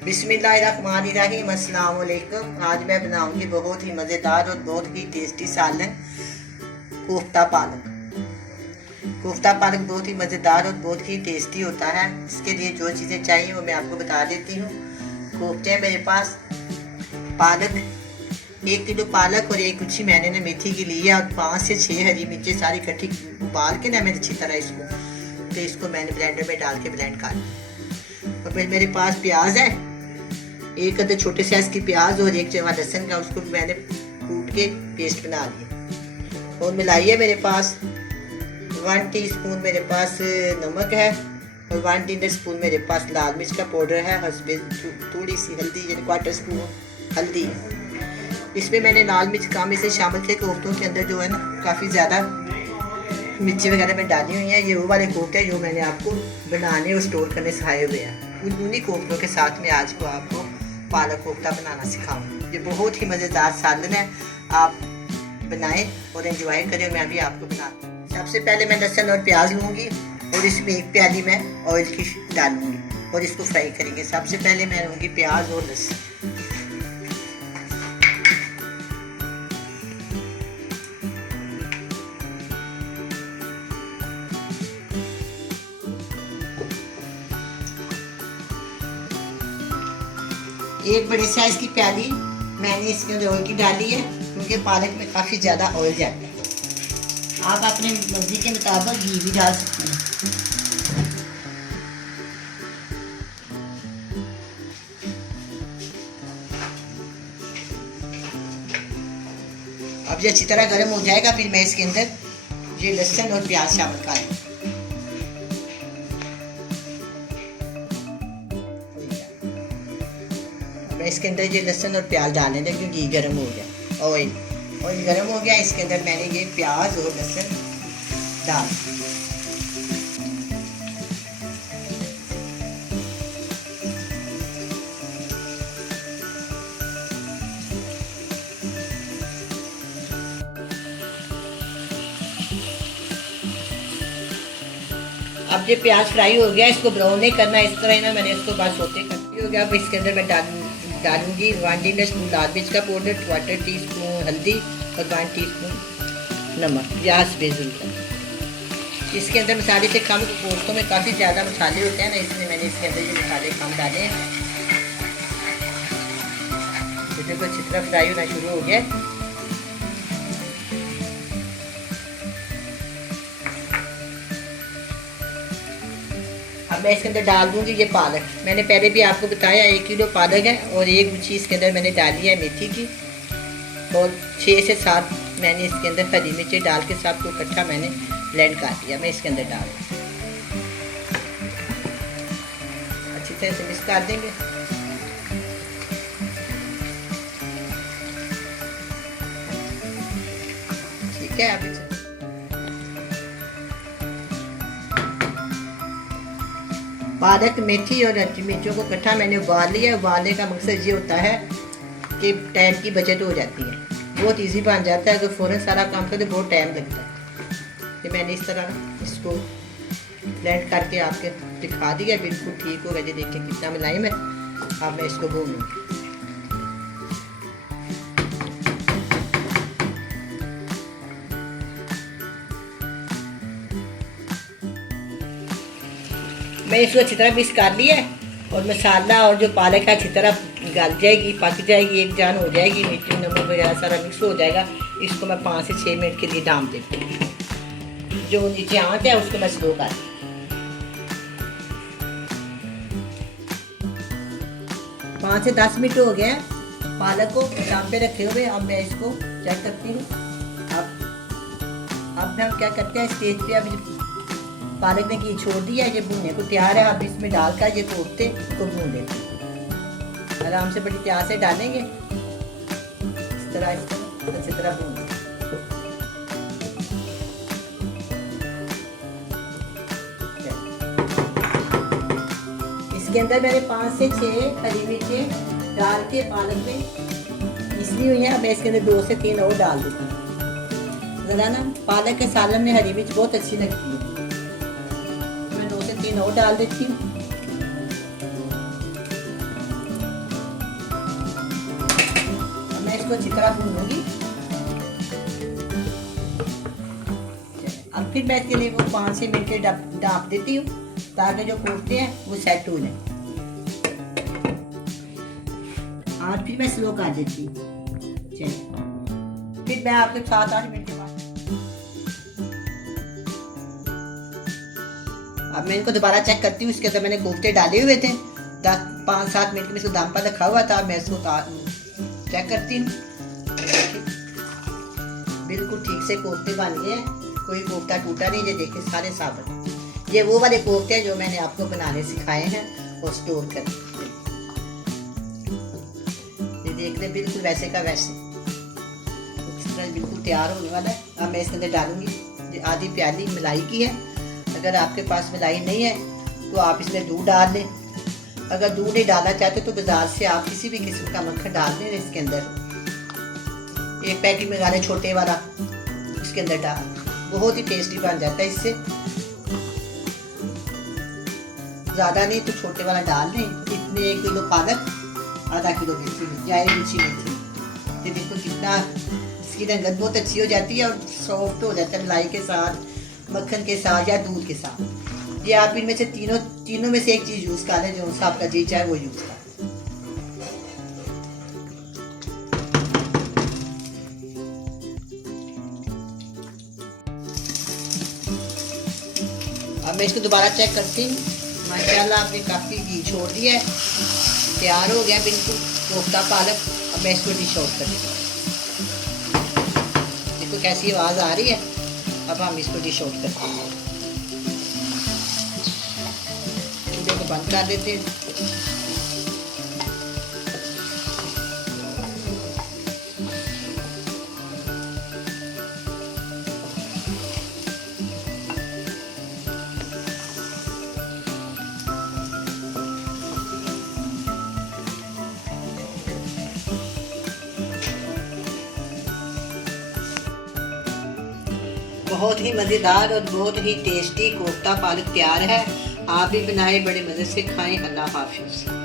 बिस्मिल्लाहिर्रहमानिर्रहीम। अस्सलाम वालेकुम। आज मैं बनाऊंगी बहुत ही मज़ेदार और बहुत ही टेस्टी सालन कोफ्ता पालक। कोफ्ता पालक बहुत ही मज़ेदार और बहुत ही टेस्टी होता है। इसके लिए जो चीज़ें चाहिए वो मैं आपको बता देती हूँ। कोफ्ते मेरे पास पालक 1 किलो पालक और 1 गुच्छी मैंने ना मेथी की ली है और 5 से 6 हरी मिर्चें सारी इकट्ठी उबाल के ना मैंने अच्छी तरह इसको मैंने ब्लेंडर में डाल के ब्लेंड कर लिया। और फिर मेरे पास प्याज है, 1 अदद छोटे साइज की प्याज और 1 चम्मच लहसुन का, उसको मैंने कूट के पेस्ट बना लिया। और मिलाई है मेरे पास 1 टीस्पून मेरे पास नमक है और 1 टीस्पून मेरे पास लाल मिर्च का पाउडर है। थोड़ी सी हल्दी यानी 1/4 स्पून हल्दी है। इसमें मैंने लाल मिर्च कम इसे शामिल किया। कोफ्तों के अंदर जो है ना काफ़ी ज़्यादा मिर्ची वगैरह में डाली हुई है। ये वो वाले कोफ्ते हैं जो मैंने आपको बनाने और स्टोर करने सिखाए हुए हैं। उन्हीं कोफ्तों के साथ में आज को आपको पालक कोफ्ता बनाना सिखाऊंगी। ये बहुत ही मज़ेदार सालन है, आप बनाएं और एंजॉय करें। मैं भी आपको बनाती हूँ। सबसे पहले मैं लहसुन और प्याज लूँगी और इसमें 1 प्याली मैं ऑयल की डालूँगी और इसको फ्राई करेंगे। सबसे पहले मैं लूँगी प्याज और लहसुन। एक बड़े साइज की प्याली मैंने इसके अंदर ऑयल की डाली है, क्योंकि पालक में काफ़ी ज़्यादा ऑयल जाता है। आप अपने मर्जी के मुताबिक घी भी डाल सकते हैं। अब ये अच्छी तरह गर्म हो जाएगा, फिर मैं इसके अंदर ये लहसुन और प्याज शामिल करूँगा। मैं इसके अंदर ये लहसुन और प्याज डालने दें क्योंकि घी गर्म हो गया। ऑयल गर्म हो गया, इसके अंदर मैंने ये प्याज और लहसुन डाल। अब ये प्याज फ्राई हो गया, इसको ब्राउन नहीं करना, इस तरह ना मैंने इसको बस होते कर हो गया। अब इसके अंदर मैं डालूंगी 1 टीस्पून लाल मिर्च का पाउडर, 1/4 टीस्पून हल्दी और 1 टीस्पून नमक प्याज बेजुल का। इसके अंदर मसाले से कम, कोफ्तों में काफ़ी ज़्यादा मसाले होते हैं ना, इसलिए मैंने इसके अंदर ये मसाले कम डाले हैं। देखो अच्छी तरह फ्राई होना शुरू हो गया। अब मैं इसके अंदर डाल दूंगी ये पालक। मैंने पहले भी आपको बताया 1 किलो पालक है और 1 गुच्छी इसके अंदर मैंने डाली है मेथी की और 6 से 7 मैंने इसके अंदर हरी मिर्चें डाल के सबको इकट्ठा मैंने ब्लेंड कर दिया। मैं इसके अंदर डाल अच्छी तरह से मिक्स कर देंगे। ठीक है। अब पालक, मेथी और हरी मिर्चों को इकट्ठा मैंने उबाल लिया। उबालने का मकसद ये होता है कि टाइम की बचत हो जाती है, बहुत इजी बन जाता है। अगर फ़ौरन सारा काम करें तो बहुत टाइम लगता है। तो मैंने इस तरह इसको ब्लेंड करके आपके दिखा दिया, बिल्कुल ठीक होगा। ये देखिए कितना मुलायम है। अब मैं इसको भूनूंगी। मैं इसको अच्छी तरह मिक्स कर लिया है और मसाला और जो पालक है अच्छी तरह गल जाएगी, पक जाएगी, एक जान हो जाएगी, मिर्ची नमक वगैरह सारा मिक्स हो जाएगा। इसको मैं 5 से 6 मिनट के लिए डाम देती हूँ। जो नीचे आँच है उसको मैं स्लो कर 5 से 10 मिनट हो गए पालक को डाम पे रखे हुए। अब मैं इसको चेक करती हूँ। अब हम क्या करते हैं, स्टेज पे अब पालक ने घी छोड़ दिया, ये भूनने को तैयार है। अब इसमें डालकर ये कोफ्ते को भून लेते हैं। आराम से बड़ी प्याज से डालेंगे, इस तरह इसको अच्छी तरह भून लेंगे। इसके अंदर मैंने 5 से 6 हरी मिर्चें डाल के पालक में इसलिए हुई है। मैं इसके अंदर 2 से 3 और डाल देती हूँ। ज़रा ना पालक के सालन में हरी मिर्च बहुत अच्छी लगती है। 3 और डाल देती हूँ। इसको अच्छी तरह भून लूंगी। अब फिर मैं इसके लिए वो 5-6 मिनट के डाँप देती हूँ ताकि जो कोफ्ते हैं वो सेट हो जाए। और फिर मैं स्लो कर देती हूँ। फिर मैं आपके 7-8 मिनट के बाद अब मैं इनको दोबारा चेक करती हूँ। इसके अंदर मैंने कोफ्ते डाले हुए थे, 5-7 मिनट में इसको दम पर रखा हुआ था। मैं इसको चेक करती हूँ। बिल्कुल ठीक से कोफ्ते बन गए हैं, कोई कोफ्ता टूटा नहीं। ये देखिए सारे साबुत। ये वो वाले कोफ्ते हैं जो मैंने आपको बनाने सिखाए हैं और स्टोर कर। ये देख रहे बिल्कुल वैसे का वैसे, इस तरह बिल्कुल तैयार होने वाला है। अब मैं इसके अंदर डालूंगी आधी प्याली मलाई की है। अगर आपके पास मलाई नहीं है तो आप इसमें दूध डाल लें। अगर दूध नहीं डालना चाहते तो बाजार से आप किसी भी किस्म का मक्खन डाल दें। इसके अंदर एक पैकेट मंगा लें छोटे वाला, इसके अंदर डाल, बहुत ही टेस्टी बन जाता है। इससे ज़्यादा नहीं तो छोटे वाला डाल लें। इतने 1 किलो पालक, आधा किलो मेथी या 1 इंची मेथी। ये देखो कितना इसकी रंगत बहुत अच्छी हो जाती है और सॉफ्ट हो जाता है मलाई के साथ, मक्खन के साथ या दूध के साथ। ये आप इनमें से तीनों में से एक चीज़ यूज़ कर लें, जो सा आपका जी चाहे वो यूज़ करें। अब मैं इसको दोबारा चेक करती हूँ। माशाल्लाह आपने काफ़ी घी छोड़ दिया है, तैयार हो गया बिल्कुल कोफ्ता पालक। अब मैं इसको डिश आउट करती हूँ। देखो कैसी आवाज़ आ रही है। अब हम इसको डिश आउट करते हैं। चूल्हे को बंद कर देते हैं। बहुत ही मज़ेदार और बहुत ही टेस्टी कोफ्ता पालक तैयार है। आप भी बनाएं, बड़े मज़े से खाएं। अल्लाह हाफिज़।